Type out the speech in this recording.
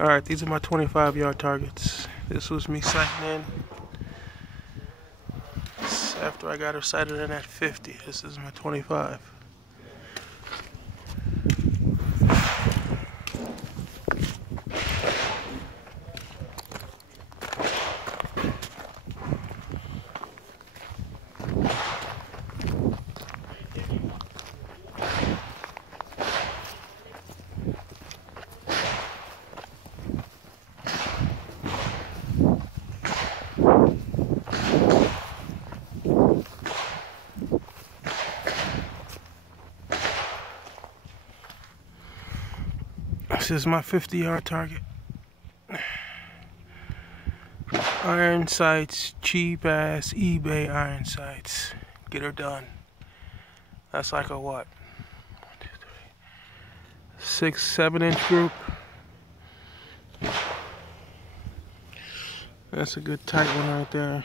Alright, these are my 25-yard targets. This was me sighting in. After I got her sighted in at 50. This is my 25. This is my 50-yard target. Iron sights, cheap ass eBay iron sights. Get her done. That's like a what? 1, 2, 3, 6, 7-inch group. That's a good tight one right there.